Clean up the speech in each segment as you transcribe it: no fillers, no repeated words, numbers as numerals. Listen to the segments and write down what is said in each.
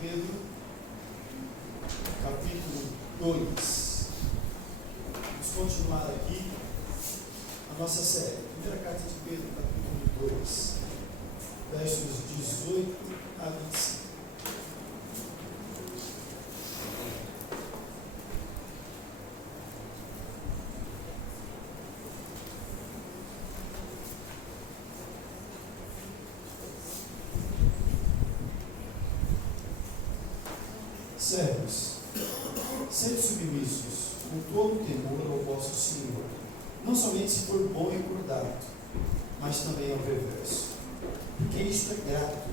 Pedro, capítulo 2. Vamos continuar aqui a nossa série. Primeira carta de Pedro, capítulo 2, versos 18 a 25. Servos, sede submissos, com todo temor ao vosso Senhor, não somente se for bom e cordato, mas também ao perverso. Porque isto é grato,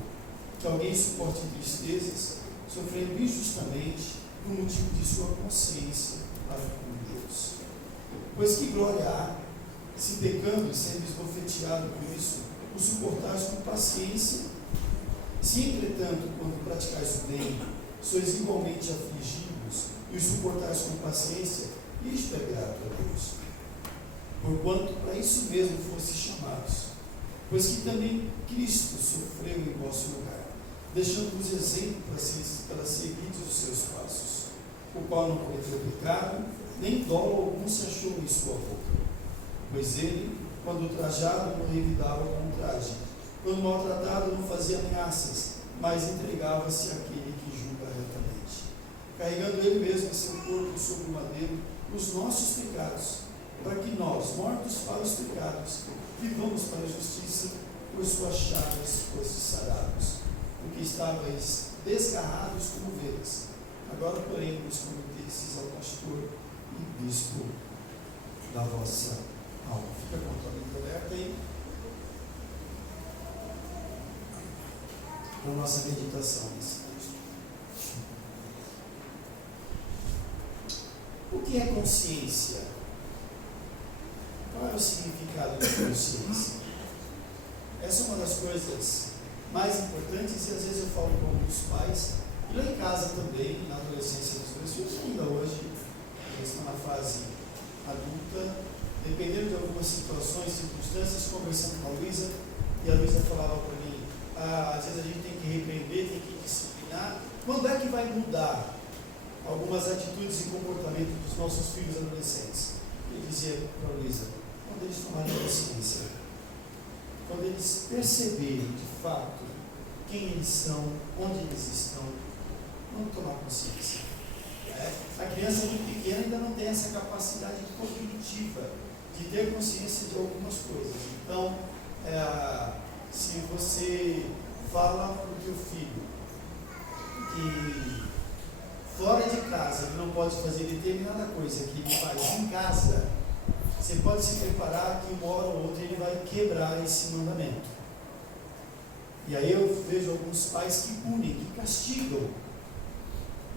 que alguém suporte tristezas, sofrendo injustamente, por motivo de sua consciência para com Deus. Pois que glória há, se pecando e sendo esbofeteado por isso, o suportais com paciência? Se, entretanto, quando praticais o bem, sois igualmente afligidos e os suportais com paciência, isto é grato a Deus. Porquanto para isso mesmo fostes chamados, pois que também Cristo sofreu em vosso lugar, deixando-vos exemplo para seguirdes os seus passos, o qual não cometeu pecado, nem dolo algum se achou em sua boca. Pois ele, quando ultrajado, não revidava com traje, quando maltratado, não fazia ameaças, mas entregava-se àquele que julga retamente, carregando ele mesmo em seu corpo sobre o madeiro os nossos pecados, para que nós, mortos para os pecados, vivamos para a justiça, por suas chagas fostes sarados, porque estavais desgarrados como ovelhas, agora porém vos convertestes ao pastor e bispo da vossa alma. Fica com a tua Bíblia aberta aí. Na nossa meditação nesse texto. O que é consciência? Qual é o significado de consciência? Essa é uma das coisas mais importantes, e às vezes eu falo com alguns pais, e lá em casa também, na adolescência dos meus filhos, ainda hoje, eles estão na fase adulta, dependendo de algumas situações, circunstâncias, conversando com a Luísa, e a Luísa falava para mim, às vezes a gente tem que repreender, tem que disciplinar. Quando é que vai mudar algumas atitudes e comportamentos dos nossos filhos adolescentes? Ele dizia para a Luísa, quando eles tomarem consciência, quando eles perceberem de fato quem eles são, onde eles estão, vão tomar consciência. A criança muito pequena ainda não tem essa capacidade cognitiva de ter consciência de algumas coisas. Então, se você fala para o teu filho que fora de casa ele não pode fazer determinada coisa que ele faz em casa, você pode se preparar que uma hora ou outra ele vai quebrar esse mandamento. E aí eu vejo alguns pais que punem, que castigam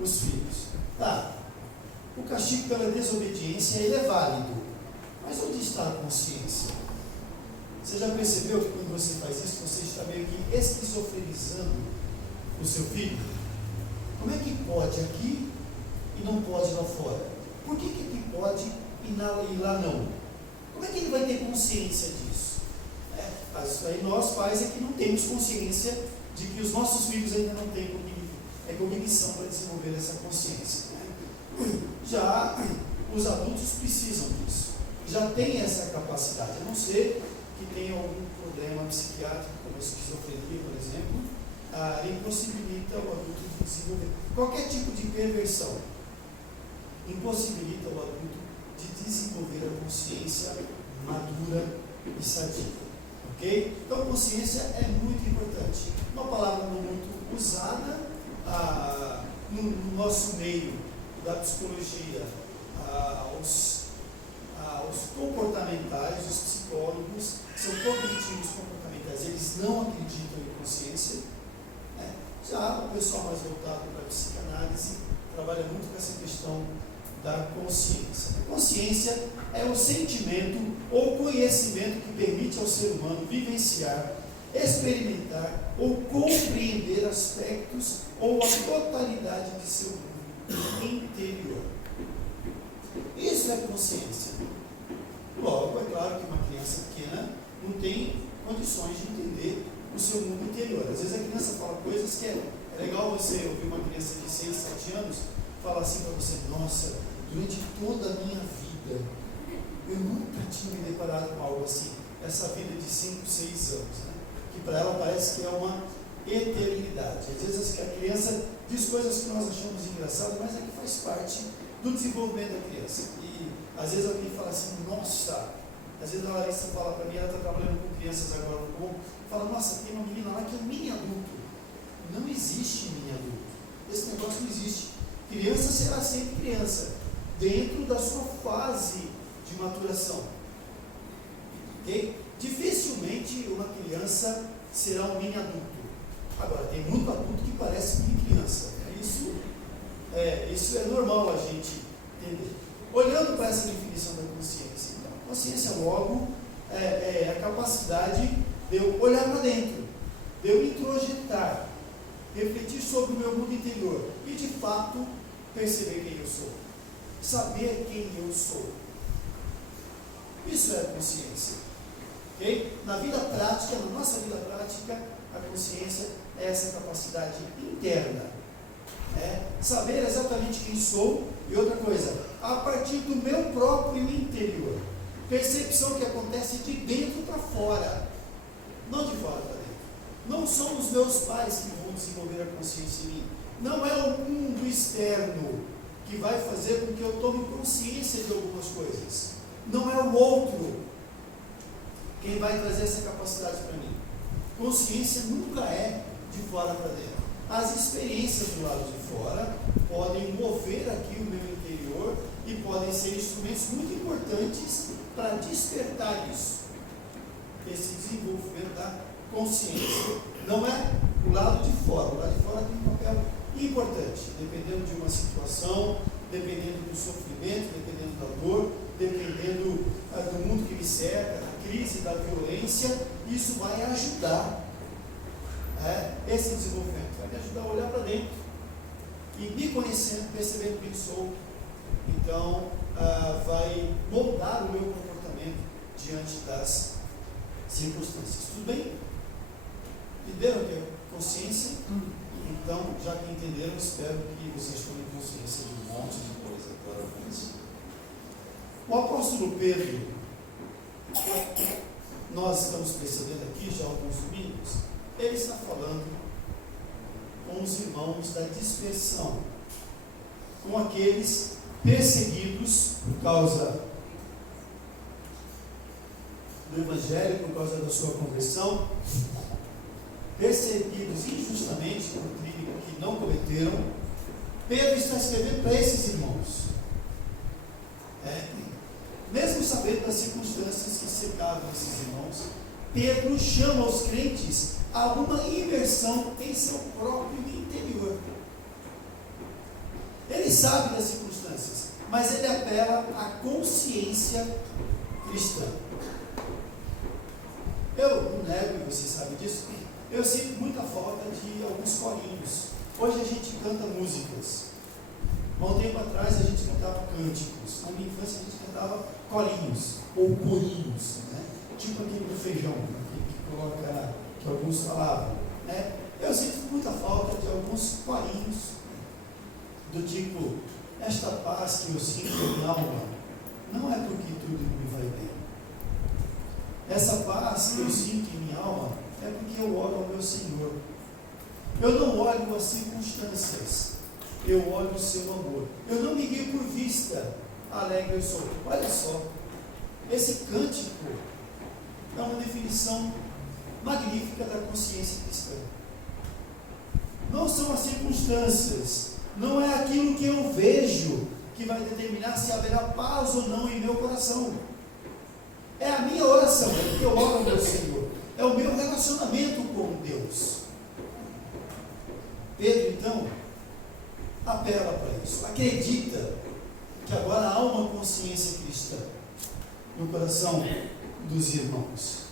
os filhos. Tá, o castigo pela desobediência ele é válido, mas onde está a consciência? Você já percebeu que quando você faz isso, você está meio que esquizofrenizando o seu filho? Como é que pode aqui e não pode lá fora? Por que aqui pode e lá não? Como é que ele vai ter consciência disso? Aí nós pais é que não temos consciência de que os nossos filhos ainda não têm cognição para desenvolver essa consciência. Já os adultos precisam disso, já têm essa capacidade, a não ser que tem algum problema psiquiátrico, como a esquizofrenia, por exemplo, impossibilita o adulto de desenvolver. Qualquer tipo de perversão impossibilita o adulto de desenvolver a consciência madura e sadia. Ok? Então, consciência é muito importante. Uma palavra não muito usada no nosso meio da psicologia, os comportamentais, os psicólogos, são cognitivos comportamentais, eles não acreditam em consciência. Já o pessoal mais voltado para a psicanálise trabalha muito com essa questão da consciência. A consciência é o sentimento ou conhecimento que permite ao ser humano vivenciar, experimentar ou compreender aspectos ou a totalidade de seu mundo interior. Isso é consciência. Logo, é claro que uma criança pequena não tem condições de entender o seu mundo interior. Às vezes a criança fala coisas que é É legal você ouvir uma criança de 6, 7 anos falar assim para você: nossa, durante toda a minha vida, eu nunca tinha me deparado com algo assim. Essa vida de 5, 6 anos, né? Que para ela parece que é uma eternidade. Às vezes a criança diz coisas que nós achamos engraçadas, mas é que faz parte do desenvolvimento da criança. E às vezes alguém fala assim: nossa, às vezes a Larissa fala para mim, ela está trabalhando com crianças agora no comum, fala: nossa, tem uma menina lá que é mini adulto. Não existe mini adulto. Esse negócio não existe. Criança será sempre criança, dentro da sua fase de maturação. Okay? Dificilmente uma criança será um mini adulto. Agora, tem muito adulto que parece mini criança. Isso é normal a gente entender. Olhando para essa definição da consciência, então, a consciência logo é a capacidade de eu olhar para dentro, de eu introjetar, refletir sobre o meu mundo interior e de fato perceber quem eu sou, saber quem eu sou. Isso é consciência. Okay? Na vida prática, na nossa vida prática, a consciência é essa capacidade interna. Saber exatamente quem sou e outra coisa, a partir do meu próprio interior. Percepção que acontece de dentro para fora, não de fora para dentro. Não são os meus pais que vão desenvolver a consciência em mim. Não é o mundo externo que vai fazer com que eu tome consciência de algumas coisas. Não é o outro quem vai trazer essa capacidade para mim. Consciência nunca é de fora para dentro. As experiências do lado de fora podem mover aqui o meu interior e podem ser instrumentos muito importantes para despertar isso. Esse desenvolvimento da consciência. Não é o lado de fora. O lado de fora tem um papel importante, dependendo de uma situação, dependendo do sofrimento, dependendo da dor, dependendo do mundo que me cerca, da crise, da violência. Isso vai ajudar esse desenvolvimento, vai me ajudar a olhar para dentro e me conhecendo, percebendo quem sou. Então vai moldar o meu comportamento diante das circunstâncias. Tudo bem? Entenderam que é consciência? Então, já que entenderam, espero que vocês tomem consciência de um monte de coisa agora com isso. O apóstolo Pedro, nós estamos percebendo aqui já há alguns domingos, ele está falando com os irmãos da dispersão, com aqueles perseguidos por causa do Evangelho, por causa da sua conversão, perseguidos injustamente por crime que não cometeram. Pedro está escrevendo para esses irmãos, mesmo sabendo das circunstâncias que cercavam esses irmãos. Pedro chama os crentes a uma imersão em seu próprio interior. Ele sabe das circunstâncias, mas ele apela à consciência cristã. Eu não nego, e você sabe disso, eu sinto muita falta de alguns corinhos. Hoje a gente canta músicas. Há um tempo atrás a gente cantava cânticos. Na minha infância a gente cantava corinhos, ou corinhos, né? Tipo aquele do feijão, que coloca, que alguns falavam, né? Eu sinto muita falta de alguns corinhos, do tipo: esta paz que eu sinto em minha alma, não é porque tudo me vai bem. Essa paz que eu sinto em minha alma é porque eu olho ao meu Senhor. Eu não olho as circunstâncias, eu olho o seu amor. Eu não me guio por vista, alegre eu sou. Olha só, esse cântico é uma definição magnífica da consciência cristã. Não são as circunstâncias, não é aquilo que eu vejo que vai determinar se haverá paz ou não em meu coração. É a minha oração, é o que eu oro ao meu Senhor, é o meu relacionamento com Deus. Pedro, então, apela para isso, acredita que agora há uma consciência cristã no coração dos irmãos.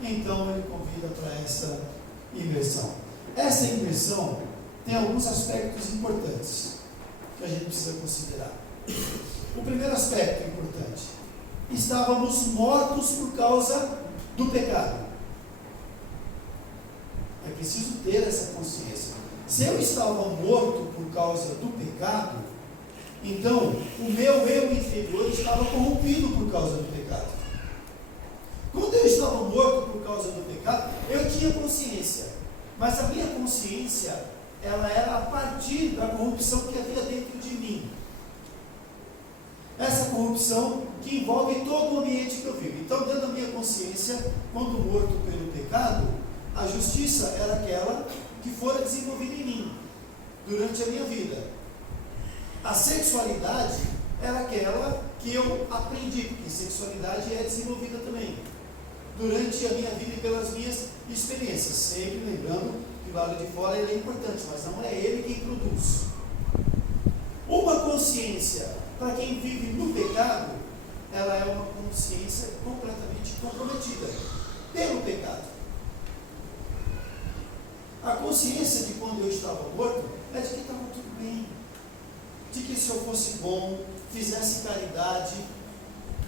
Então ele convida para essa imersão. Essa imersão tem alguns aspectos importantes que a gente precisa considerar. O primeiro aspecto importante: estávamos mortos por causa do pecado. É preciso ter essa consciência. Se eu estava morto por causa do pecado, então o meu eu interior estava corrompido por causa do pecado. Quando eu estava morto por causa do pecado, eu tinha consciência. Mas a minha consciência, ela era a partir da corrupção que havia dentro de mim. Essa corrupção que envolve todo o ambiente que eu vivo. Então, dentro da minha consciência, quando morto pelo pecado, a justiça era aquela que fora desenvolvida em mim, durante a minha vida. A sexualidade era aquela que eu aprendi, porque sexualidade é desenvolvida também, durante a minha vida e pelas minhas experiências. Sempre lembrando que o lado de fora ele é importante, mas não é ele quem produz. Uma consciência, para quem vive no pecado, ela é uma consciência completamente comprometida pelo pecado. A consciência de quando eu estava morto é de que estava tudo bem, de que se eu fosse bom, fizesse caridade,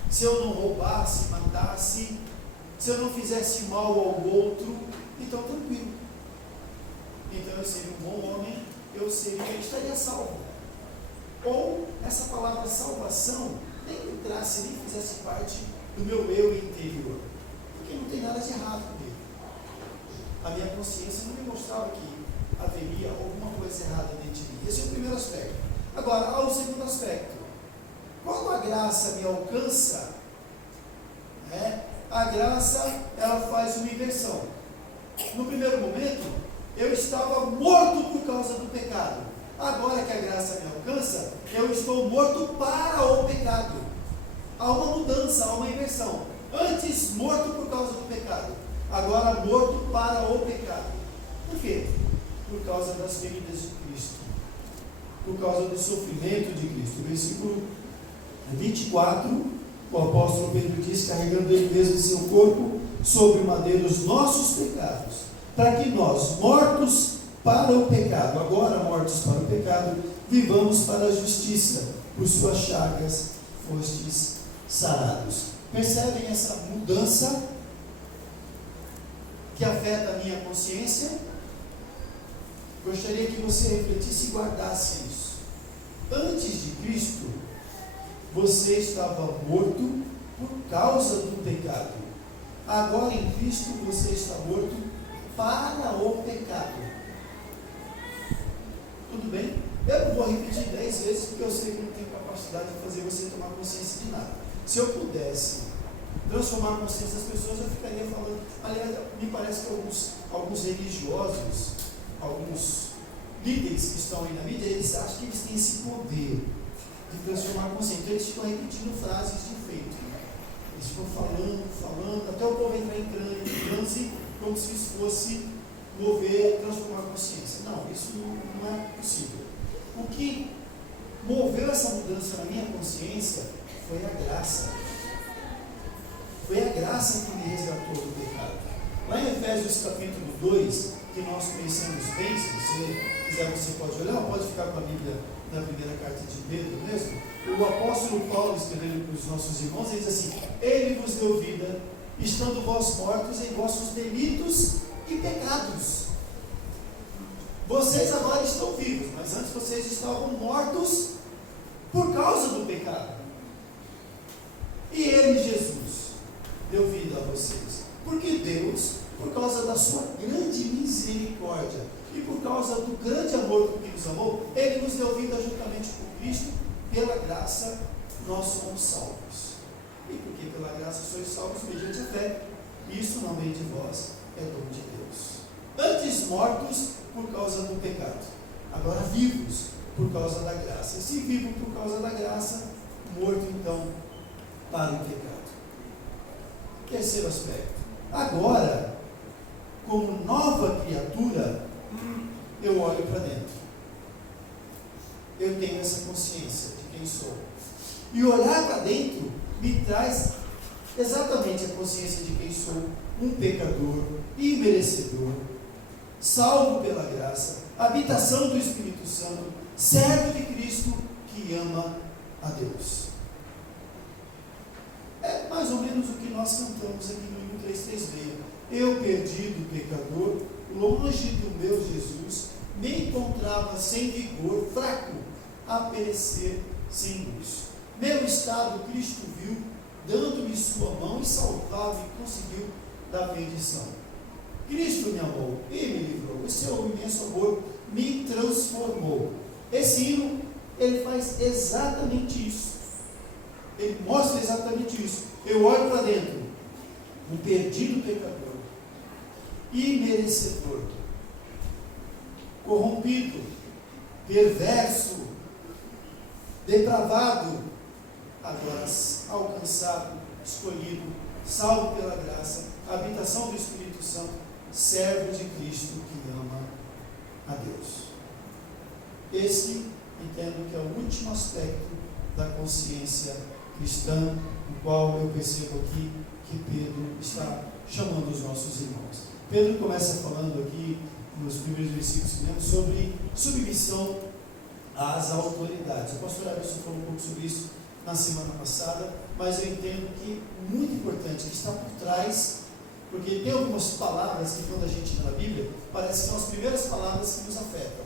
se eu não roubasse, matasse, se eu não fizesse mal ao outro, então tranquilo. Então eu seria um bom homem, eu estaria salvo. Ou essa palavra salvação nem entrasse, nem fizesse parte do meu eu interior, porque não tem nada de errado comigo. A minha consciência não me mostrava que haveria alguma coisa errada dentro de mim. Esse é o primeiro aspecto. Agora, há o segundo aspecto. Quando a graça me alcança, a graça, ela faz uma inversão. No primeiro momento, eu estava morto por causa do pecado. Agora que a graça me alcança, eu estou morto para o pecado. Há uma mudança, há uma inversão. Antes, morto por causa do pecado. Agora, morto para o pecado. Por quê? Por causa das feridas de Cristo. Por causa do sofrimento de Cristo. Versículo 24, o apóstolo Pedro diz, carregando ele mesmo em seu corpo, sobre o madeiro os nossos pecados, para que nós, mortos para o pecado, agora mortos para o pecado, vivamos para a justiça, por suas chagas fostes sarados. Percebem essa mudança que afeta a minha consciência? Gostaria que você refletisse e guardasse isso. Antes de Cristo, você estava morto por causa do pecado. Agora em Cristo você está morto para o pecado. Tudo bem? Eu não vou repetir 10 vezes porque eu sei que não tenho capacidade de fazer você tomar consciência de nada. Se eu pudesse transformar a consciência das pessoas, eu ficaria falando. Aliás, me parece que alguns religiosos, alguns líderes que estão aí na mídia, eles acham que eles têm esse poder de transformar a consciência. Então eles ficam repetindo frases de efeito. Eles ficam falando, até o povo entrar em transe, como se isso fosse mover, transformar a consciência. Não, isso não é possível. O que moveu essa mudança na minha consciência foi a graça. Foi a graça que me resgatou do pecado. Lá em Efésios capítulo 2, que nós conhecemos bem, se você quiser você pode olhar, ou pode ficar com a Bíblia na primeira carta de Pedro mesmo. O apóstolo Paulo, escrevendo para os nossos irmãos, ele diz assim: Ele vos deu vida, estando vós mortos em vossos delitos e pecados. Vocês agora estão vivos, mas antes vocês estavam mortos por causa do pecado. E ele, Jesus, deu vida a vocês. Porque Deus, por causa da sua grande misericórdia e por causa do grande amor com que nos amou, Ele nos deu vida juntamente com Cristo. Pela graça nós somos salvos. E porque pela graça sois salvos mediante a fé. Isso não vem de vós, é dom de Deus. Antes mortos por causa do pecado, agora vivos por causa da graça. E se vivo por causa da graça, morto então para o pecado. Terceiro aspecto. Agora, como nova criatura, eu olho para dentro. Eu tenho essa consciência de quem sou. E olhar para dentro me traz exatamente a consciência de quem sou, um pecador, imerecedor, salvo pela graça, habitação do Espírito Santo, servo de Cristo que ama a Deus. É mais ou menos o que nós cantamos aqui no hino 336. Eu, perdido, pecador, longe do meu Jesus, me encontrava sem vigor, fraco, a perecer sem luz. Meu estado Cristo viu, dando-me sua mão e salvava e conseguiu da perdição. Cristo me amou e me livrou. O seu imenso amor me transformou. Esse hino, ele faz exatamente isso. Ele mostra exatamente isso. Eu olho para dentro, um perdido pecador, imerecedor, corrompido, perverso, depravado, agora alcançado, escolhido, salvo pela graça, habitação do Espírito Santo, servo de Cristo que ama a Deus. Esse, entendo que é o último aspecto da consciência cristã, no qual eu percebo aqui que Pedro está chamando os nossos irmãos. Pedro começa falando aqui, nos primeiros versículos que lemos, sobre submissão às autoridades. O pastor Everson falou um pouco sobre isso na semana passada, mas eu entendo que muito importante, que está por trás, porque tem algumas palavras que quando a gente lê na Bíblia, parece que são as primeiras palavras que nos afetam.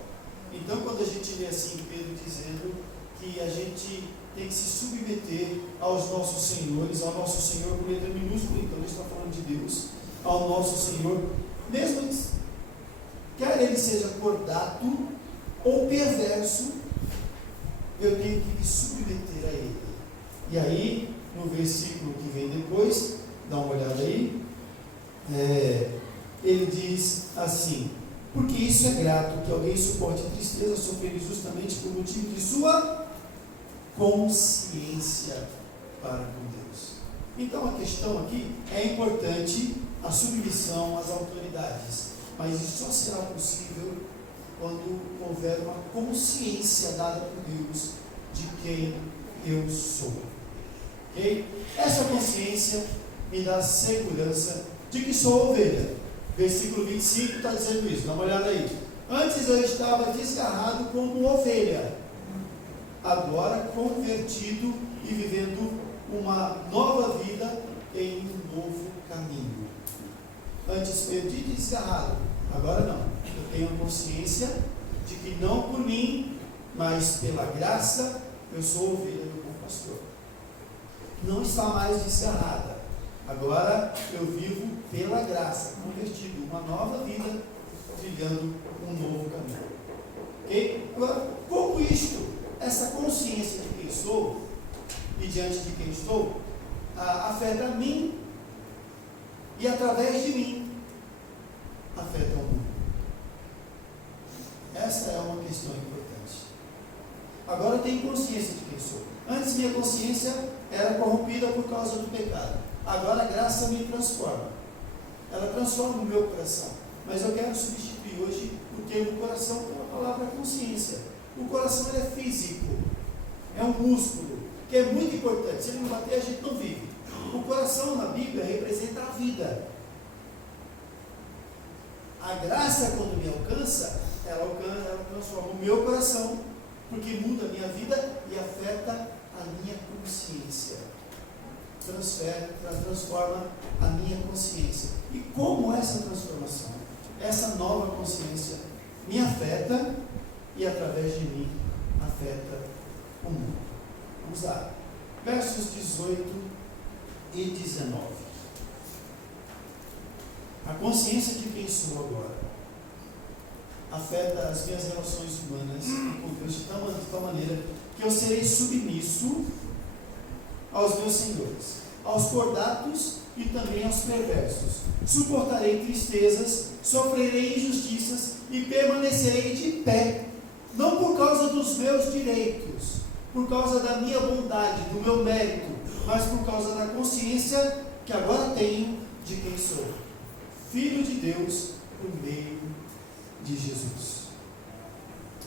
Então, quando a gente lê assim, Pedro dizendo que a gente tem que se submeter aos nossos senhores, ao nosso Senhor com letra minúscula, então ele está falando de Deus, ao nosso Senhor, mesmo quer ele seja cordato ou perverso, eu tenho que me submeter a ele. E aí, no versículo que vem depois, dá uma olhada aí, ele diz assim: porque isso é grato que alguém suporte tristeza, sofrer injustamente por motivo de sua consciência para com Deus. Então a questão aqui é importante a submissão às autoridades, mas isso só será possível quando houver uma consciência dada por Deus de quem eu sou. Okay? Essa consciência me dá segurança de que sou ovelha. Versículo 25 está dizendo isso, dá uma olhada aí. Antes eu estava desgarrado como ovelha, agora convertido e vivendo uma nova vida em um novo caminho. Antes perdido e desgarrado, agora não. Eu tenho a consciência de que não por mim, mas pela graça, eu sou ovelha do bom pastor. Não está mais desgarrada. Agora eu vivo pela graça, convertido, uma nova vida, trilhando um novo caminho. Ok? Agora, como isto, essa consciência de quem sou e diante de quem estou, afeta a mim e através de mim afeta o mundo. Essa é uma questão importante. Agora eu tenho consciência de quem sou. Antes minha consciência era corrompida por causa do pecado. Agora a graça me transforma. Ela transforma o meu coração. Mas eu quero substituir hoje o termo coração pela palavra consciência. O coração ele é físico. É um músculo, que é muito importante. Se ele não bater, a gente não vive. O coração na Bíblia representa a vida. A graça, quando me alcança, ela transforma o meu coração, porque muda a minha vida e afeta a minha consciência. Transforma a minha consciência. E como essa transformação, essa nova consciência me afeta e através de mim afeta o mundo? Vamos lá. Versos 18 e 19. A consciência de quem sou agora afeta as minhas relações humanas com Deus de tal maneira que eu serei submisso aos meus senhores, aos cordatos e também aos perversos. Suportarei tristezas, sofrerei injustiças e permanecerei de pé, não por causa dos meus direitos, por causa da minha bondade, do meu mérito, mas por causa da consciência que agora tenho de quem sou, filho de Deus por meio de Jesus.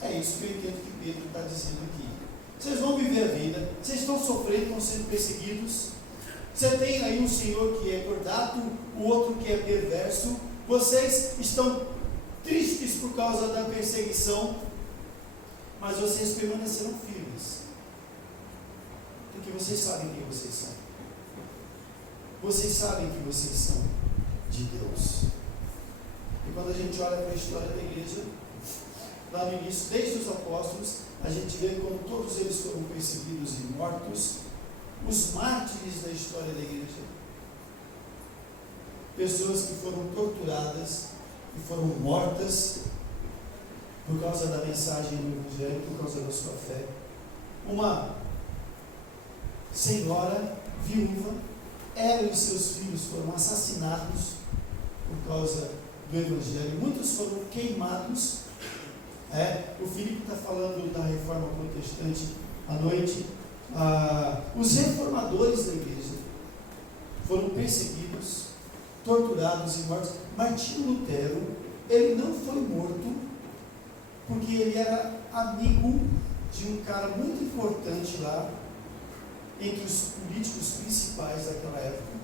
É isso que eu entendo que Pedro está dizendo aqui. Vocês vão viver a vida, vocês estão sofrendo, estão sendo perseguidos. Você tem aí um senhor que é cordato, o outro que é perverso. Vocês estão tristes por causa da perseguição, mas vocês permanecerão firmes, porque vocês sabem quem vocês são. Vocês sabem que vocês são de Deus. E quando a gente olha para a história da igreja, lá no início, desde os apóstolos, a gente vê como todos eles foram perseguidos e mortos, os mártires da história da igreja, pessoas que foram torturadas e foram mortas por causa da mensagem do Evangelho, por causa da sua fé. Uma senhora viúva, ela e seus filhos foram assassinados por causa do Evangelho. Muitos foram queimados. O Filipe está falando da reforma protestante à noite. Os reformadores da igreja foram perseguidos, torturados e mortos. Martinho Lutero, ele não foi morto porque ele era amigo de um cara muito importante lá, entre os políticos principais daquela época.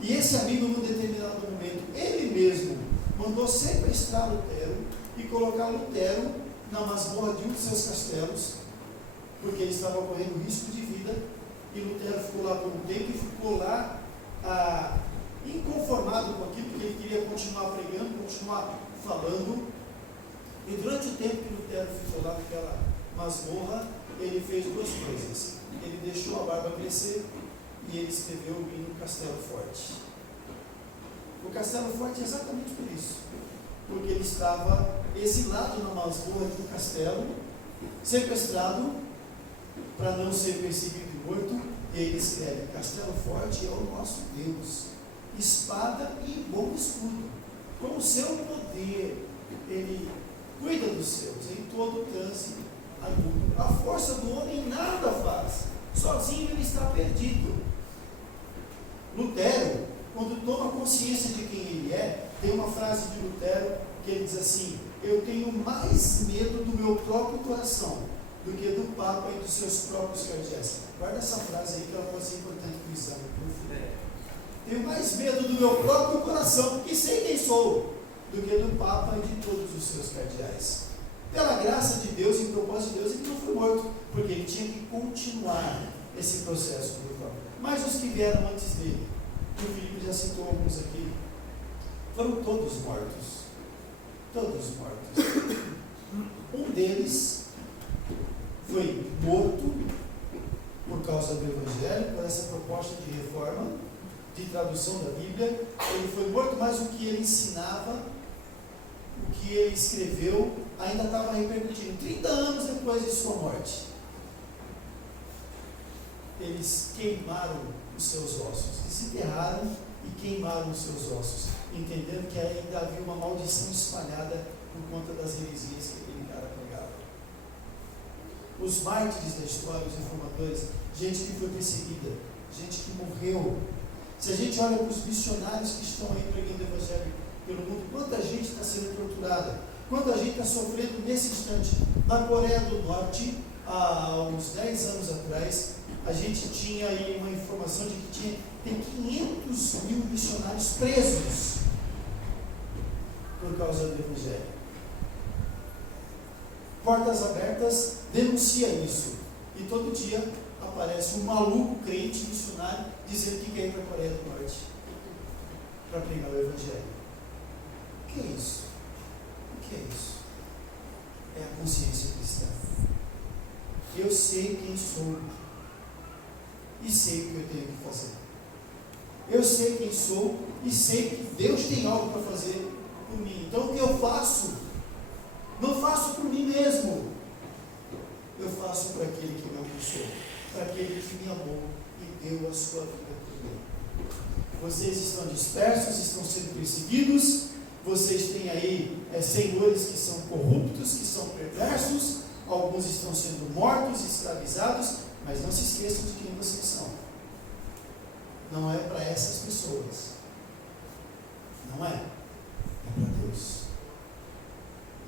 E esse amigo, num determinado momento, ele mesmo mandou sequestrar Lutero e colocar Lutero na masmorra de um de seus castelos, porque ele estava correndo risco de vida, e Lutero ficou lá por um tempo e ficou lá inconformado com aquilo, porque ele queria continuar pregando, continuar falando. E durante o tempo que Lutero ficou lá naquela masmorra, ele fez duas coisas. Ele deixou a barba crescer e ele escreveu o hino Castelo Forte. O Castelo Forte é exatamente por isso, porque ele estava exilado na masmorra de um castelo, sequestrado para não ser perseguido e morto, e ele escreve: Castelo Forte é o nosso Deus, espada e bom escudo, com o seu poder ele cuida dos seus em todo o trânsito ao mundo. A força do homem nada faz, sozinho ele está perdido. Lutero, quando toma consciência de quem ele é, tem uma frase de Lutero que ele diz assim: eu tenho mais medo do meu próprio coração do que do Papa e dos seus próprios cardeais. Guarda essa frase aí, que ela pode ser importante para o exame. Tenho mais medo do meu próprio coração, porque sei quem sou, do que do Papa e de todos os seus cardeais. Pela graça de Deus e propósito de Deus, ele não foi morto, porque ele tinha que continuar esse processo de reforma. Mas os que vieram antes dele, o Filipe já citou alguns aqui, foram todos mortos. Todos mortos. Um deles foi morto por causa do Evangelho, por essa proposta de reforma, de tradução da Bíblia. Ele foi morto, mas o que ele ensinava, o que ele escreveu, ainda estava repercutindo. 30 anos depois de sua morte, eles queimaram os seus ossos, desenterraram e queimaram os seus ossos, entendendo que ainda havia uma maldição espalhada por conta das heresias que aquele cara pregava. Os mártires da história, os reformadores, gente que foi perseguida, gente que morreu. Se a gente olha para os missionários que estão aí pregando o Evangelho pelo mundo, quanta gente está sendo torturada, quanta gente está sofrendo nesse instante. Na Coreia do Norte, há uns 10 anos atrás, a gente tinha aí uma informação de que tem 500 mil missionários presos por causa do Evangelho. Portas Abertas denuncia isso, e todo dia aparece um maluco crente missionário dizendo que quer ir para a Coreia do Norte para pregar o Evangelho. O que é isso? O que é isso? É a consciência cristã. Eu sei quem sou e sei o que eu tenho que fazer. Eu sei quem sou e sei que Deus tem algo para fazer por mim. Então o que eu faço? Não faço por mim mesmo. Eu faço para aquele que me alcançou, para aquele que me amou e deu a sua vida por mim. Vocês estão dispersos, estão sendo perseguidos, vocês têm aí senhores que são corruptos, que são perversos, alguns estão sendo mortos, escravizados, mas não se esqueçam de quem vocês são. Não é para essas pessoas. Não é. É para Deus.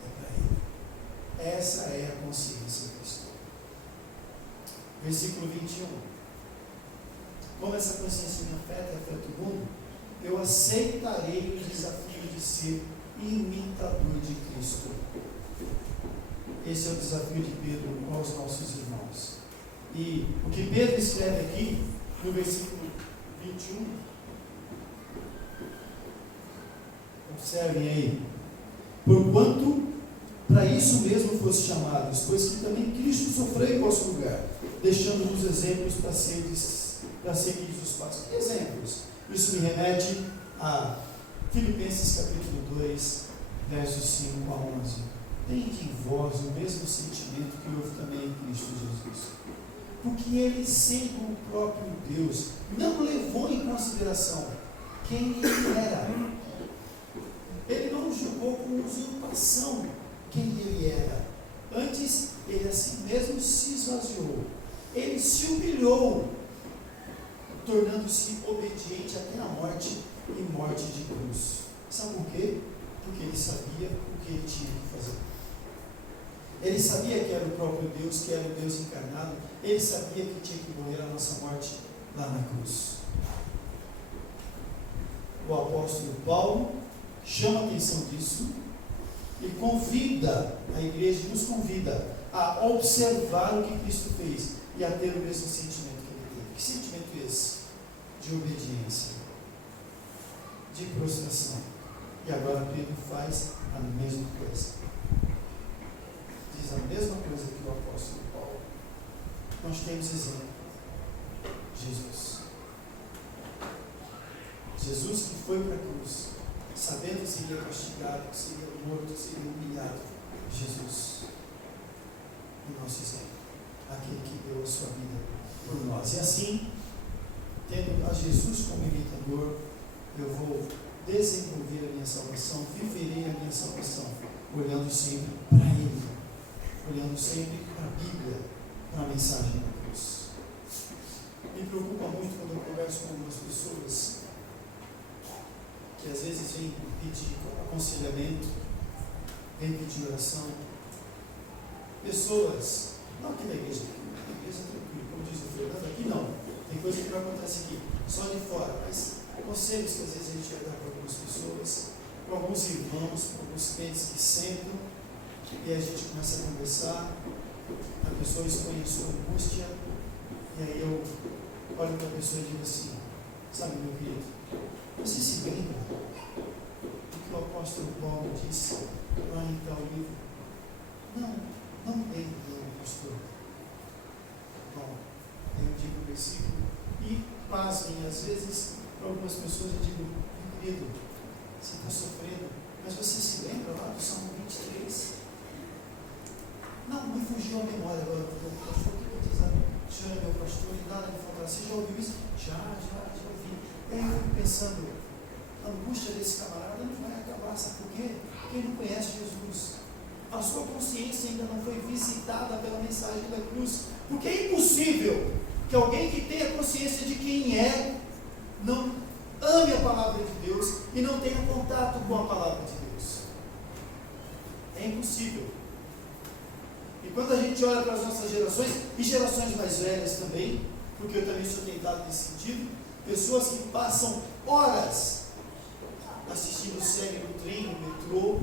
É para Ele. Essa é a consciência cristã. Versículo 21. Como essa consciência me afeta e afeta o mundo, eu aceitarei o desafio de ser imitador de Cristo. Esse é o desafio de Pedro aos nossos irmãos. E o que Pedro escreve aqui, no versículo 21, observem aí, porquanto para isso mesmo fosse chamados, pois que também Cristo sofreu em vosso lugar, deixando-vos exemplos para seguir os passos. Que exemplos? Isso me remete a Filipenses capítulo 2, versos 5 a 11. Tende em vós o mesmo sentimento que houve também em Cristo Jesus. Porque ele, sendo o próprio Deus, não levou em consideração quem ele era. Ele não julgou com usurpação quem ele era. Antes, ele a si mesmo se esvaziou. Ele se humilhou, tornando-se obediente até a morte e morte de cruz. Sabe por quê? Porque ele sabia o que ele tinha que fazer. Ele sabia que era o próprio Deus, que era o Deus encarnado. Ele sabia que tinha que morrer a nossa morte lá na cruz. O apóstolo Paulo chama a atenção disso e convida a igreja, nos convida a observar o que Cristo fez e a ter o mesmo sentimento que ele teve. Que sentimento é esse? De obediência, de prostração. E agora Pedro faz a mesma coisa. Diz a mesma coisa que o apóstolo Paulo. Nós temos exemplo. Jesus. Jesus que foi para a cruz, sabendo que seria castigado, que seria morto, que seria humilhado. Jesus, o nosso exemplo, aquele que deu a sua vida por nós. E assim, tendo a Jesus como imitador, eu vou desenvolver a minha salvação, viverei a minha salvação, olhando sempre para Ele, olhando sempre para a Bíblia, para a mensagem da cruz. Me preocupa muito quando eu converso com algumas pessoas que às vezes vêm pedir aconselhamento, vêm pedir oração. Pessoas, não aqui na igreja tranquilo, como diz o Fernando, aqui não, tem coisa que não acontece aqui, só de fora, mas conselhos que às vezes a gente vai dar para algumas pessoas, para alguns irmãos, para alguns clientes que sentam, e a gente começa a conversar, a pessoa expõe a sua angústia, e aí eu olho para a pessoa e digo assim, sabe, meu querido, você se lembra do que o apóstolo Paulo disse lá em tal livro? Não lembro, não, pastor. Bom, eu digo o versículo e pasmem, às vezes, para algumas pessoas eu digo, meu querido, você está sofrendo, mas você se lembra lá do Salmo 23? Não me fugiu a memória agora, porque o pastor que diz, o senhor é meu pastor e nada me faltará. Você já ouviu isso? Já ouvi. E aí eu fico pensando, a angústia desse camarada não vai acabar, sabe por quê? Porque ele não conhece Jesus. A sua consciência ainda não foi visitada pela mensagem da cruz. Porque é impossível que alguém que tenha consciência de quem é, não ame a palavra de Deus e não tenha contato com a palavra de Deus. É impossível. E quando a gente olha para as nossas gerações, e gerações mais velhas também, porque eu também sou tentado nesse sentido, pessoas que passam horas assistindo série no trem, no metrô,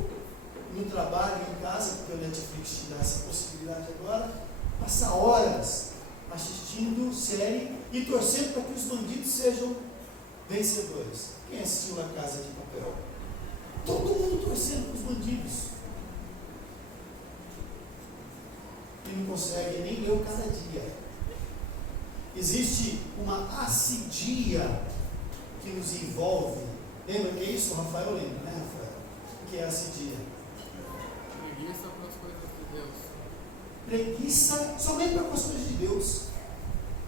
no trabalho, em casa, porque o Netflix te dá essa possibilidade agora, passar horas assistindo série e torcendo para que os bandidos sejam vencedores. Quem assistiu La Casa de Papel? Todo mundo torcendo para os bandidos. E não consegue nem ler o cada dia. Existe uma assidia que nos envolve. Lembra que é isso? O Rafael lembra, né, Rafael? O que é assidia? Preguiça para as coisas de Deus. Preguiça somente para as coisas de Deus.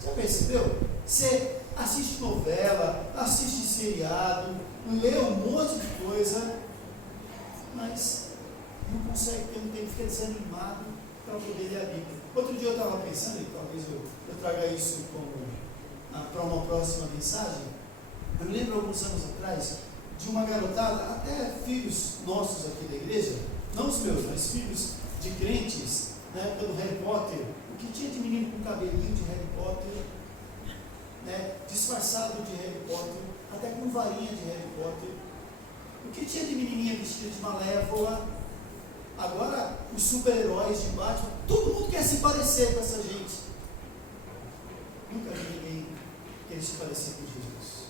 Já percebeu? Você assiste novela, assiste seriado, lê um monte de coisa, mas não consegue ter um tempo, fica desanimado para poder ler a Bíblia. Outro dia eu estava pensando, e talvez eu traga isso para uma próxima mensagem. Eu me lembro alguns anos atrás de uma garotada, até filhos nossos aqui da igreja, não os meus, mas filhos de crentes, na época do Harry Potter, o que tinha de menino com cabelinho de Harry Potter, né, disfarçado de Harry Potter, até com varinha de Harry Potter, o que tinha de menininha vestida de Malévola. Agora, os super-heróis de Batman, todo mundo quer se parecer com essa gente. Nunca vi ninguém querer se parecer com Jesus.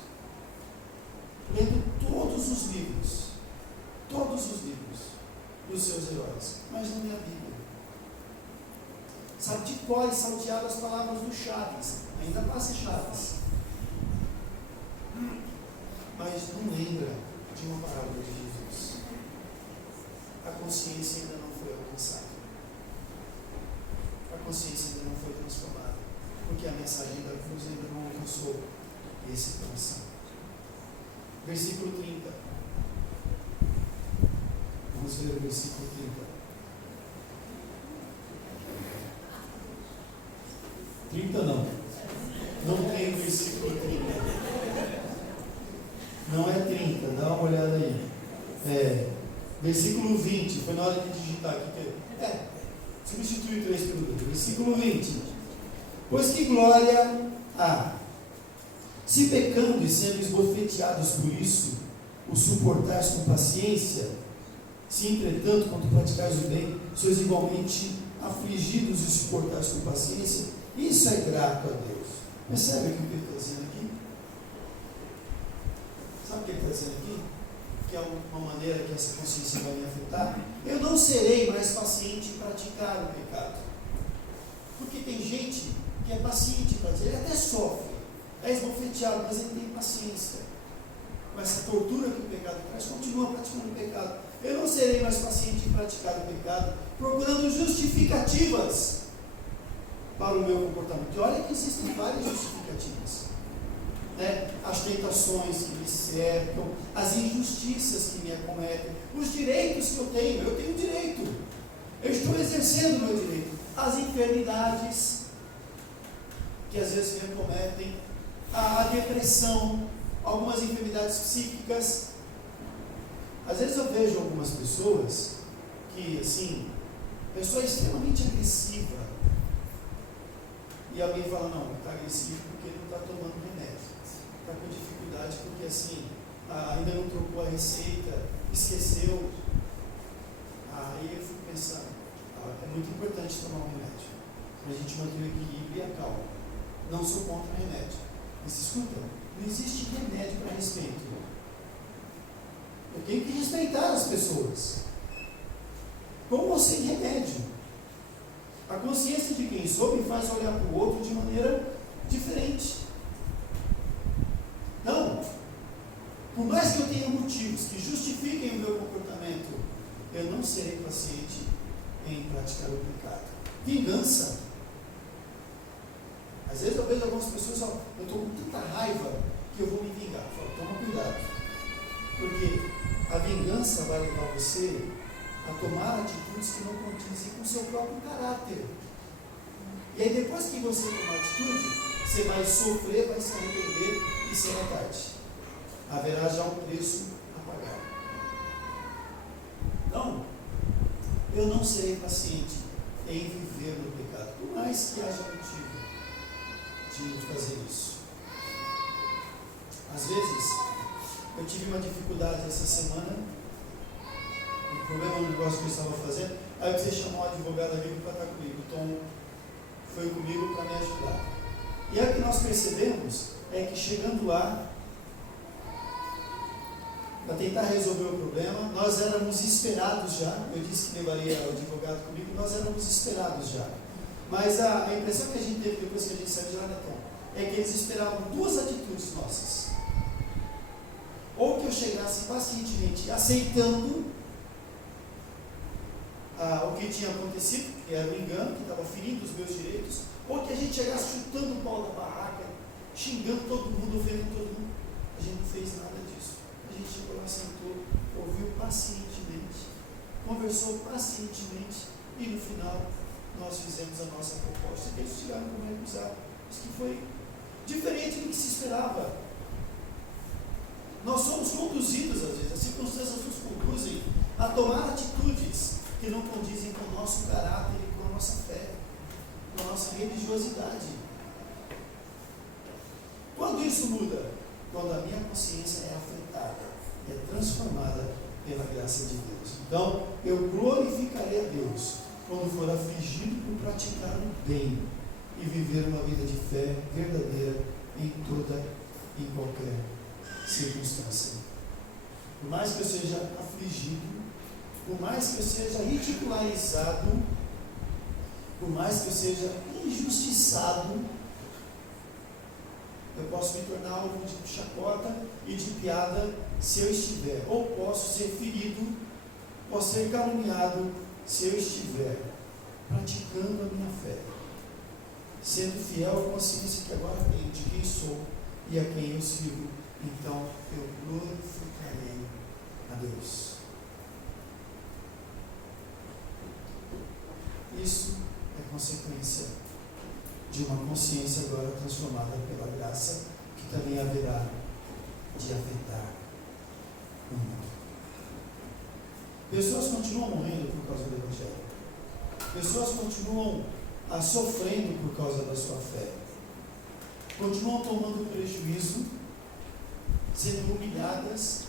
Lendo todos os livros, dos seus heróis, mas não é a Bíblia. Sabe de cor e salteado as palavras do Chaves, ainda passa Chaves, mas não lembra de uma parábola de Jesus. A consciência ainda não foi alcançada. A consciência ainda não foi transformada, porque a mensagem da cruz ainda não alcançou esse coração. Versículo 30. Vamos ver o versículo 30. 30 não. Não tem o versículo 30. Não é 30, dá uma olhada aí. Versículo 20. Foi na hora de digitar aqui. Substitui o 3 pelo 2. Versículo 20. Pois que glória há, se pecando e sendo esbofeteados por isso, o suportais com paciência, se entretanto, quando praticais o bem, sois igualmente afligidos e suportais com paciência, isso é grato a Deus. Percebe o que ele está dizendo aqui? Sabe o que ele está dizendo aqui? Que é uma maneira que essa consciência vai me afetar. Eu não serei mais paciente em praticar o pecado. Porque tem gente que é paciente para dizer, ele até sofre, é esbofeteado, mas ele tem paciência. Com essa tortura que o pecado traz, continua praticando o pecado. Eu não serei mais paciente em praticar o pecado, procurando justificativas para o meu comportamento. E olha que existem várias justificativas. As tentações que me cercam, as injustiças que me acometem, os direitos que eu tenho direito, eu estou exercendo o meu direito, as enfermidades que às vezes me acometem, a depressão, algumas enfermidades psíquicas. Às vezes eu vejo algumas pessoas que, assim, pessoa extremamente agressiva, e alguém fala, não, está agressivo porque não está tomando remédio, está com dificuldade porque, assim, ainda não trocou a receita, esqueceu. Aí eu fico pensando, é muito importante tomar um remédio, para a gente manter o equilíbrio e a calma. Não sou contra o remédio, mas escuta, não existe remédio para respeito. Eu tenho que respeitar as pessoas, com ou sem remédio. A consciência de quem soube me faz olhar para o outro de maneira diferente. Não, por mais que eu tenha motivos que justifiquem o meu comportamento, eu não serei paciente em praticar o pecado. Vingança. Às vezes eu vejo algumas pessoas, eu estou com tanta raiva que eu vou me vingar. Eu falo, toma cuidado, porque a vingança vai levar você a tomar atitudes que não condizem com o seu próprio caráter. E aí depois que você tomar atitude, você vai sofrer, vai se arrepender e será tarde. Haverá já um preço a pagar. Então, eu não serei paciente em viver no pecado, por mais que haja motivo de fazer isso. Às vezes, eu tive uma dificuldade essa semana, um problema no negócio que eu estava fazendo, aí eu precisei chamar um advogado amigo para estar comigo. O Tom foi comigo para me ajudar. E aí o que nós percebemos é que chegando lá, para tentar resolver o problema, nós éramos esperados já. Eu disse que levaria o advogado comigo, nós éramos esperados já. Mas a impressão que a gente teve depois que a gente saiu de lá, né, Tom, é que eles esperavam duas atitudes nossas. Ou que eu chegasse pacientemente aceitando o que tinha acontecido, que era um engano, que estava ferindo os meus direitos, ou que a gente chegasse chutando o pau da barraca, xingando todo mundo, ofendendo todo mundo. A gente não fez nada disso. A gente chegou lá, sentou, ouviu pacientemente, conversou pacientemente, e no final nós fizemos a nossa proposta. E eles chegaram para me recusar. Isso que foi diferente do que se esperava. Nós somos conduzidos, às vezes, as circunstâncias nos conduzem a tomar atitudes que não condizem com o nosso caráter e com a nossa fé, com a nossa religiosidade. Quando isso muda? Quando a minha consciência é afetada, é transformada pela graça de Deus. Então, eu glorificarei a Deus quando for afligido por praticar o bem e viver uma vida de fé verdadeira em toda e qualquer circunstância. Por mais que eu seja afligido, por mais que eu seja ridicularizado, por mais que eu seja injustiçado, eu posso me tornar alvo de chacota e de piada se eu estiver, ou posso ser ferido, posso ser caluniado se eu estiver praticando a minha fé, sendo fiel à consciência que agora tenho de quem sou e a quem eu sirvo. Então eu glorificarei a Deus. Isso é consequência de uma consciência agora transformada pela graça, que também haverá de afetar o mundo. Pessoas continuam morrendo por causa do Evangelho. Pessoas continuam sofrendo por causa da sua fé. Continuam tomando prejuízo, sendo humilhadas,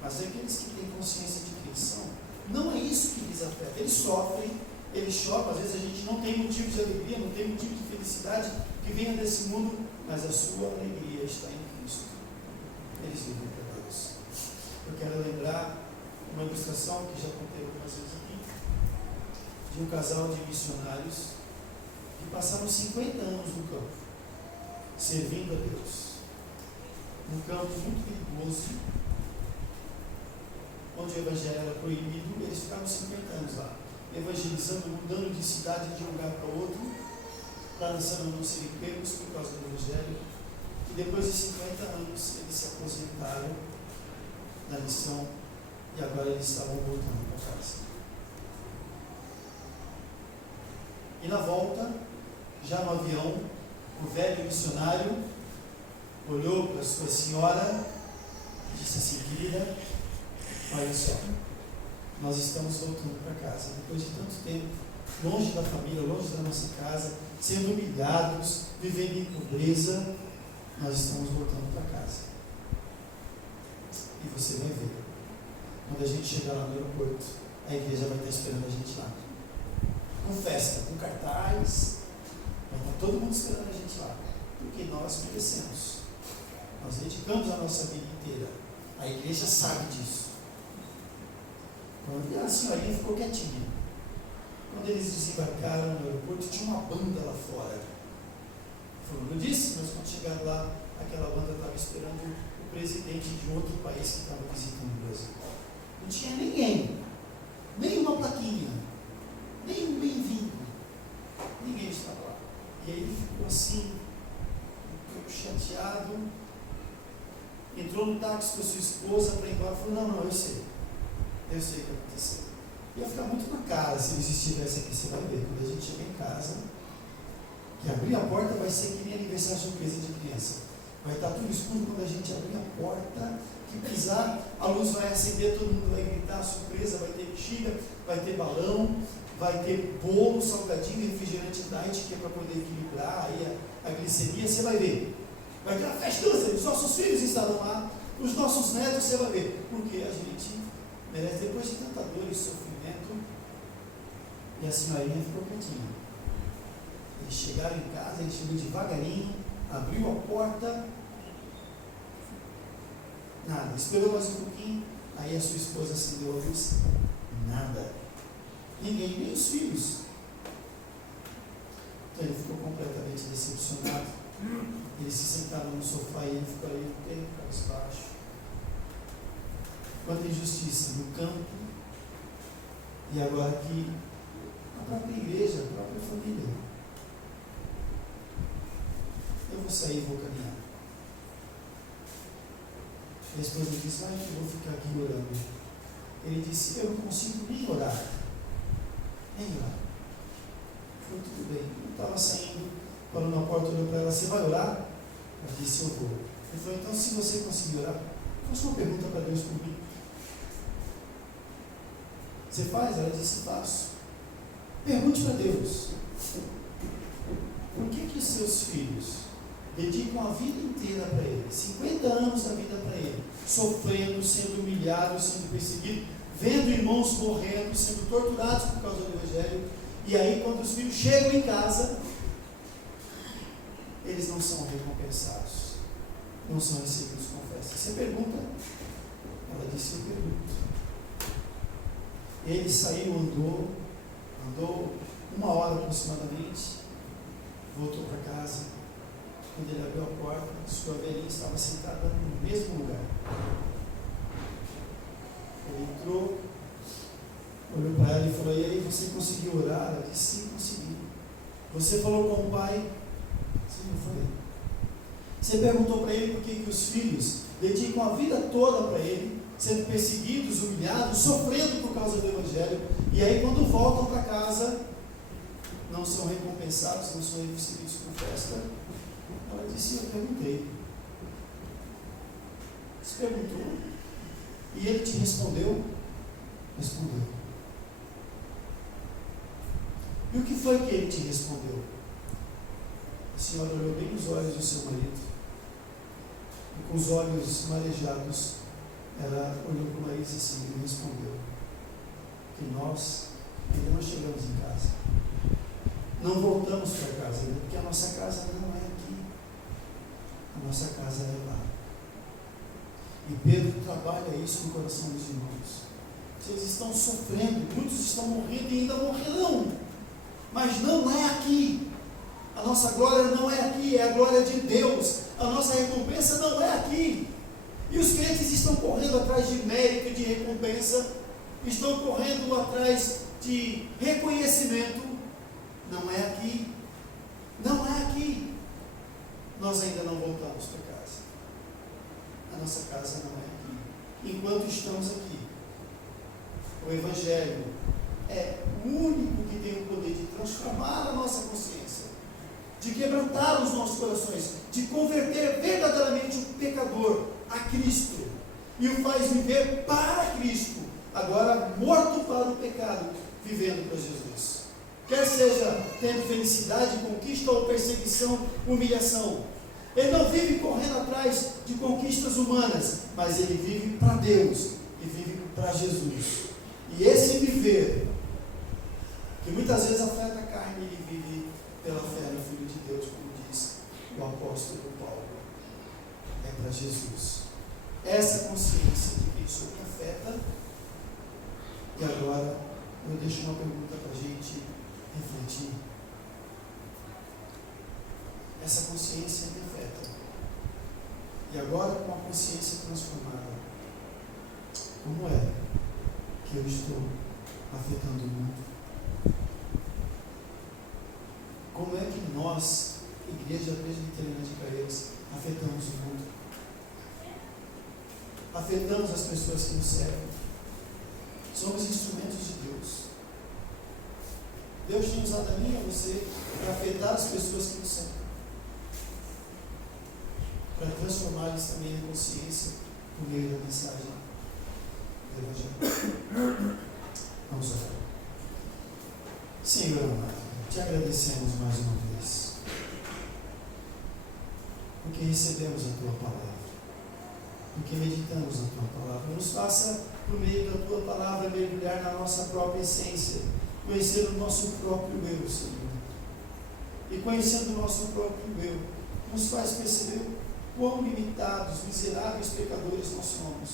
mas aqueles que têm consciência de quem são, não é isso que lhes afeta. Eles sofrem, eles choram, às vezes a gente não tem motivo de alegria, não tem motivo de felicidade que venha desse mundo, mas a sua alegria está em Cristo. Eles vivem para Deus. Eu quero lembrar uma ilustração que já contei algumas vezes aqui, de um casal de missionários que passaram 50 anos no campo, servindo a Deus. Um campo muito perigoso, onde o evangelho era proibido, eles ficaram 50 anos lá, evangelizando, mudando de cidade de um lugar para outro, para não serem pegos por causa do evangelho. E depois de 50 anos, eles se aposentaram da missão e agora eles estavam voltando para casa. E na volta, já no avião, o velho missionário olhou para sua senhora e disse assim: querida, olha só, nós estamos voltando para casa, depois de tanto tempo, longe da família, longe da nossa casa, sendo humilhados, vivendo em pobreza, nós estamos voltando para casa. E você vai ver, quando a gente chegar lá no aeroporto, a igreja vai estar esperando a gente lá, com festa, com cartaz, vai estar todo mundo esperando a gente lá, porque nós merecemos, nós dedicamos a nossa vida inteira, a igreja sabe disso. Quando a senhorinha ficou quietinha, quando eles desembarcaram no aeroporto, tinha uma banda lá fora. Não disse, mas quando chegaram lá, aquela banda estava esperando o presidente de outro país que estava visitando o Brasil. Não tinha ninguém, nem uma plaquinha, nem um bem-vindo, ninguém estava lá. E aí ele ficou assim, chateado, entrou no táxi com a sua esposa para ir embora, falou: não, eu sei o que aconteceu. Ia ficar muito na cara se eles estivessem aqui. Você vai ver, quando a gente chega em casa, que abrir a porta vai ser que nem aniversário surpresa de criança. Vai estar tudo escuro quando a gente abrir a porta, que pisar, a luz vai acender, todo mundo vai gritar, surpresa, vai ter bexiga, vai ter balão, vai ter bolo, salgadinho, refrigerante diet, que é para poder equilibrar aí a glicemia. Você vai ver. Vai ter uma festa, os nossos filhos estarão lá, os nossos netos, você vai ver. Porque a gente merece, depois de tanta dor e sofrimento. E a senhorinha ficou quietinha. Eles chegaram em casa, ele chegou devagarinho, abriu a porta, nada, esperou mais um pouquinho, aí a sua esposa acendeu a luz, nada, ninguém, nem os filhos. Então ele ficou completamente decepcionado. Eles se sentaram no sofá e ele ficou ali um tempo, cabisbaixo. Quanta injustiça no campo, e agora aqui, a própria igreja, a própria família. Eu vou sair e vou caminhar. A esposa disse: eu vou ficar aqui orando. Ele disse: eu não consigo nem orar. Nem orar. Falei: tudo bem. Eu estava saindo, parou na porta, olhou para ela: você vai orar? Ela disse: eu vou. Ele falou: então, se você conseguir orar, faça uma pergunta para Deus por mim. Você faz? Ela disse: faço. Pergunte para Deus: por que os seus filhos dedicam a vida inteira para Ele, 50 anos da vida para Ele, sofrendo, sendo humilhados, sendo perseguidos, vendo irmãos morrendo, sendo torturados por causa do Evangelho, e aí quando os filhos chegam em casa, eles não são recompensados, não são recebidos com festa? Você pergunta? Ela disse: eu pergunto. Ele saiu, andou 1 hora aproximadamente, voltou para casa. Quando ele abriu a porta, sua velhinha estava sentada no mesmo lugar. Ele entrou, olhou para ela e falou: e aí, você conseguiu orar? Ela disse: sim, consegui. Você falou com o pai? Sim, eu falei. Você perguntou para ele por que os filhos dedicam a vida toda para ele, sendo perseguidos, humilhados, sofrendo por causa do Evangelho, e aí quando voltam para casa, não são recompensados, não são recebidos com festa? Ela disse: eu perguntei. Você perguntou? E ele te respondeu? Respondeu. E o que foi que ele te respondeu? A senhora olhou bem nos olhos do seu marido, e com os olhos marejados, ela olhou para o marido e disse assim, e respondeu: que nós ainda não chegamos em casa. Não voltamos para casa, porque a nossa casa não é aqui. A nossa casa é lá. E Pedro trabalha isso no coração dos irmãos. Vocês estão sofrendo, muitos estão morrendo e ainda morrerão. Mas não é aqui. A nossa glória não é aqui, é a glória de Deus. A nossa recompensa não é aqui. E os crentes estão correndo atrás de mérito e de recompensa, estão correndo atrás de reconhecimento. Não é aqui. Não é aqui. Nós ainda não voltamos para casa. A nossa casa não é aqui. Enquanto estamos aqui, o Evangelho é o único que tem o poder de transformar a nossa consciência, de quebrantar os nossos corações, de converter verdadeiramente o pecador a Cristo, e o faz viver para Cristo, agora morto para o pecado, vivendo para Jesus. Quer seja tendo felicidade, conquista ou perseguição, humilhação. Ele não vive correndo atrás de conquistas humanas, mas ele vive para Deus e vive para Jesus. E esse viver, que muitas vezes afeta a carne, ele vive pela fé no Filho de Deus, como diz o apóstolo Paulo. É para Jesus. Essa consciência de que isso me afeta. E agora eu deixo uma pergunta para a gente refletir. Essa consciência me afeta. E agora, com a consciência transformada, como é que eu estou afetando o mundo? Como é que nós, Igreja Presbiteriana de Caieiras, afetamos o mundo? Afetamos as pessoas que nos servem. Somos instrumentos de Deus. Deus tem usado a mim e a você para afetar as pessoas que nos servem, para transformar-lhes também em consciência por meio da mensagem do Evangelho. Vamos orar. Senhor amado, te agradecemos mais uma vez, porque recebemos a Tua Palavra, porque meditamos na Tua Palavra. Nos faça, por meio da Tua Palavra, mergulhar na nossa própria essência, conhecer o nosso próprio eu, Senhor. E conhecendo o nosso próprio eu, nos faz perceber quão limitados, miseráveis pecadores nós somos,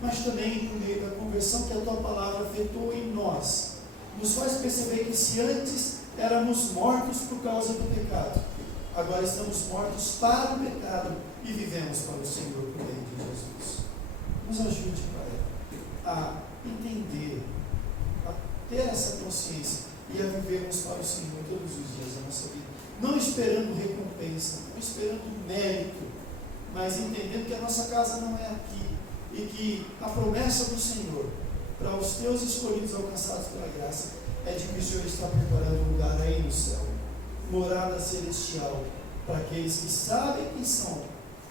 mas também por meio da conversão que a Tua Palavra afetou em nós, nos faz perceber que se antes éramos mortos por causa do pecado, agora estamos mortos para o pecado e vivemos para o Senhor por meio de Jesus. Nos ajude, Pai, a entender, a ter essa consciência e a vivermos para o Senhor todos os dias da nossa vida, não esperando recompensa, não esperando mérito, mas entendendo que a nossa casa não é aqui e que a promessa do Senhor para os Teus escolhidos alcançados pela graça é de que o Senhor está preparando um lugar aí no céu, morada celestial, para aqueles que sabem quem são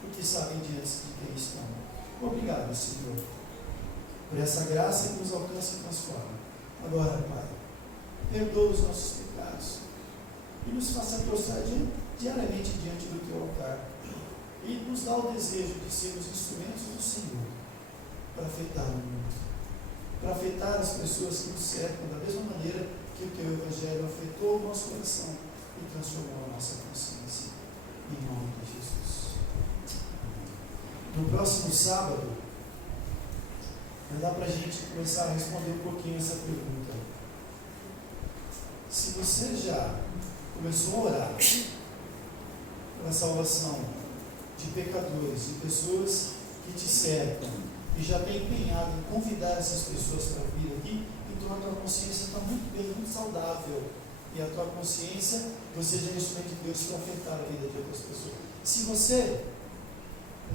e que sabem diante de quem estão. Obrigado, Senhor, por essa graça que nos alcança e transforma. Agora, Pai, perdoa os nossos pecados e nos faça prostrar diariamente diante do Teu altar e nos dá o desejo de sermos instrumentos do Senhor para afetar o mundo, para afetar as pessoas que nos cercam da mesma maneira que o Teu Evangelho afetou o nosso coração e transformou a nossa consciência. Em nome de Jesus. No próximo sábado, Mas dá para a gente começar a responder um pouquinho essa pergunta. Se você já começou a orar pela salvação de pecadores, de pessoas que te cercam, e já tem empenhado em convidar essas pessoas para vir aqui, então a tua consciência está muito bem, muito saudável. E a tua consciência, você já é instrumento de Deus para afetar a vida de outras pessoas. Se você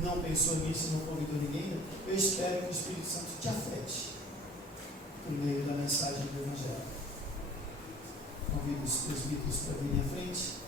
não pensou nisso, não convidou ninguém, eu espero que o Espírito Santo te afete por meio da mensagem do Evangelho. Convido os presbíteros para virem à frente.